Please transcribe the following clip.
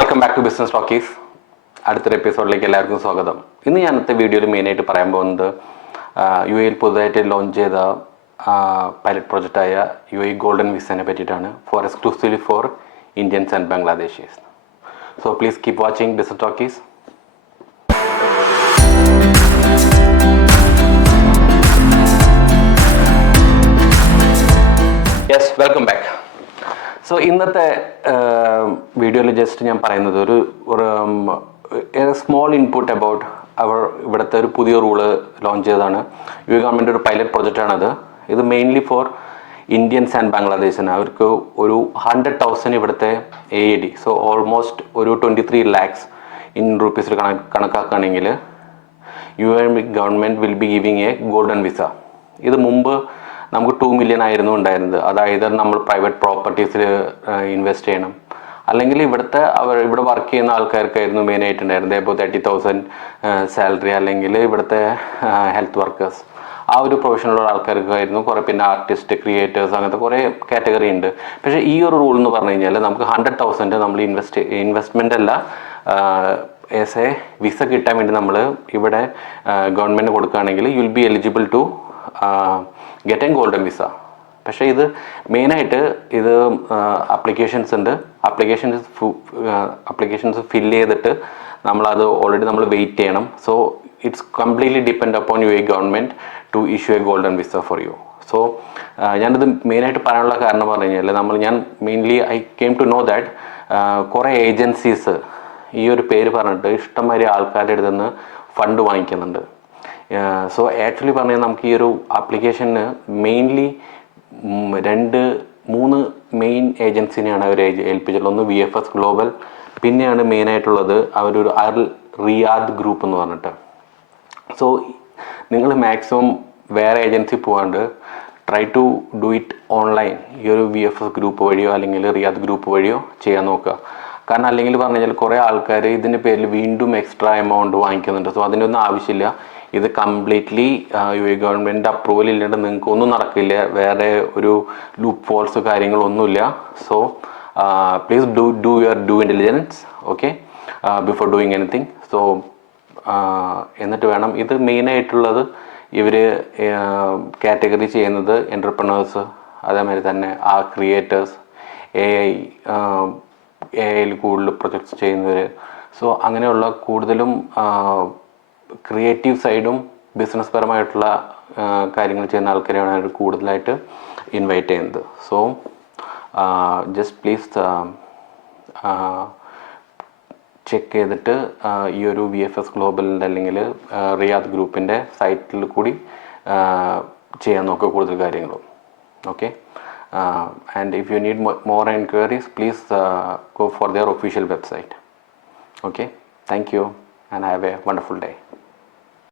Welcome back to business talkies. അടുത്തൊരു എപ്പിസോഡിലേക്ക് എല്ലാവർക്കും സ്വാഗതം. ഇന്ന് ഞാനത്തെ വീഡിയോയിൽ മെയിനായിട്ട് പറയാൻ പോകുന്നത് യു എയിൽ പുതുതായിട്ട് ലോഞ്ച് ചെയ്ത പൈലറ്റ് പ്രോജക്റ്റായ യു എ ഗോൾഡൻ വിസനെ പറ്റിയിട്ടാണ്, for exclusively for Indians and Bangladeshis. So please keep watching business talkies. Yes, welcome back. So ഇന്നത്തെ വീഡിയോയിൽ ജസ്റ്റ് ഞാൻ പറയുന്നത് ഒരു സ്മോൾ ഇൻപുട്ട് അബൌട്ട് ഇവിടുത്തെ ഒരു പുതിയ റൂള് ലോഞ്ച് ചെയ്തതാണ്. യു എ ഗവൺമെൻറ് ഒരു പൈലറ്റ് പ്രൊജക്റ്റാണത്. ഇത് മെയിൻലി ഫോർ ഇന്ത്യൻസ് ആൻഡ് ബംഗ്ലാദേശിന്. അവർക്ക് ഒരു 100,000 ഇവിടുത്തെ AED, സോ ഓൾമോസ്റ്റ് ഒരു 23 lakhs ഇൻ റുപ്പീസിൽ കണക്കാക്കുകയാണെങ്കിൽ U A government will be giving a golden visa. ഇത് മുമ്പ് നമുക്ക് 2 million ആയിരുന്നു ഉണ്ടായിരുന്നത്. അതായത് നമ്മൾ പ്രൈവറ്റ് പ്രോപ്പർട്ടീസിൽ ഇൻവെസ്റ്റ് ചെയ്യണം, അല്ലെങ്കിൽ ഇവിടെ വർക്ക് ചെയ്യുന്ന ആൾക്കാർക്കായിരുന്നു മെയിനായിട്ട് ഉണ്ടായിരുന്നത്. ഇപ്പോൾ 30,000 സാലറി, അല്ലെങ്കിൽ ഇവിടുത്തെ ഹെൽത്ത് വർക്കേഴ്സ്, ആ ഒരു പ്രൊഫഷനുള്ള ആൾക്കാർക്കായിരുന്നു. കുറേ പിന്നെ ആർട്ടിസ്റ്റ്, ക്രിയേറ്റേഴ്സ്, അങ്ങനത്തെ കുറേ കാറ്റഗറി ഉണ്ട്. പക്ഷേ ഈ ഒരു റൂൾ എന്ന് പറഞ്ഞു കഴിഞ്ഞാൽ നമുക്ക് 100,000 നമ്മൾ ഇൻവെസ്റ്റ്മെൻ്റ് അല്ല, ആസ് എ വിസ കിട്ടാൻ വേണ്ടി നമ്മൾ ഇവിടെ ഗവൺമെൻറ് കൊടുക്കുകയാണെങ്കിൽ you will be eligible to get an golden visa. പക്ഷേ ഇത് മെയിനായിട്ട് ഇത് ആപ്ലിക്കേഷൻസ് ഉണ്ട്. ആപ്ലിക്കേഷൻസ് ഫില്ല് ചെയ്തിട്ട് നമ്മളത് ഓൾറെഡി നമ്മൾ വെയിറ്റ് ചെയ്യണം. So it's completely depend upon U A government to issue a golden visa for you. So ഞാനിത് മെയിനായിട്ട് പറയാനുള്ള കാരണം പറഞ്ഞു കഴിഞ്ഞാൽ ഞാൻ mainly I came to know that കുറേ ഏജൻസീസ് ഈ ഒരു പേര് പറഞ്ഞിട്ട് ഇഷ്ടംമാതിരി ആൾക്കാരുടെ അടുത്ത് നിന്ന് ഫണ്ട് വാങ്ങിക്കുന്നുണ്ട്. സോ ആക്ച്വലി പറഞ്ഞാൽ നമുക്ക് ഈ ഒരു ആപ്ലിക്കേഷന് മെയിൻലി 2-3 മെയിൻ ഏജൻസിനെയാണ് അവർ ഏൽപ്പിച്ചിട്ടുള്ളത്. ഒന്ന് VFS ഗ്ലോബൽ, പിന്നെയാണ് മെയിനായിട്ടുള്ളത് അവരൊരു റിയാദ് ഗ്രൂപ്പ് എന്ന് പറഞ്ഞിട്ട്. സോ നിങ്ങൾ മാക്സിമം വേറെ ഏജൻസി പോകാണ്ട് try to do it online. ഈ ഒരു VFS ഗ്രൂപ്പ് വഴിയോ അല്ലെങ്കിൽ റിയാദ് ഗ്രൂപ്പ് വഴിയോ ചെയ്യാൻ നോക്കുക. കാരണം അല്ലെങ്കിൽ പറഞ്ഞു കഴിഞ്ഞാൽ കുറേ ആൾക്കാർ ഇതിൻ്റെ പേരിൽ വീണ്ടും എക്സ്ട്രാ എമൗണ്ട് വാങ്ങിക്കുന്നുണ്ട്. സോ അതിനൊന്നും ആവശ്യമില്ല. ഇത് completely U A government approval ഇല്ലാണ്ട് നിങ്ങൾക്ക് ഒന്നും നടക്കില്ല. വേറെ ഒരു ലൂപ്പ് ഫോൾസ് കാര്യങ്ങളൊന്നുമില്ല. So please do your due intelligence, okay, before doing anything. So എന്നിട്ട് വേണം. ഇത് മെയിനായിട്ടുള്ളത് ഇവർ കാറ്റഗറി ചെയ്യുന്നത് എൻ്റർപ്രണേഴ്സ്, അതേമാതിരി തന്നെ ആ ക്രിയേറ്റേഴ്സ്, AI കൂടുതൽ പ്രൊജക്ട്സ് ചെയ്യുന്നവർ. സോ അങ്ങനെയുള്ള കൂടുതലും ക്രിയേറ്റീവ് സൈഡും ബിസിനസ് പരമായിട്ടുള്ള കാര്യങ്ങൾ ചെയ്യുന്ന ആൾക്കാരെയാണ് അവർ കൂടുതലായിട്ട് ഇൻവൈറ്റ് ചെയ്യുന്നത്. സോ ജസ്റ്റ് പ്ലീസ് ചെക്ക് ചെയ്തിട്ട് ഈ ഒരു VFS ഗ്ലോബലിൻ്റെ അല്ലെങ്കിൽ റിയാദ് ഗ്രൂപ്പിൻ്റെ സൈറ്റിൽ കൂടി ചെയ്യാൻ നോക്കുക കൂടുതൽ കാര്യങ്ങളും. Okay, and if you need more enquiries, please go for their official website. Okay, thank you and have a wonderful day.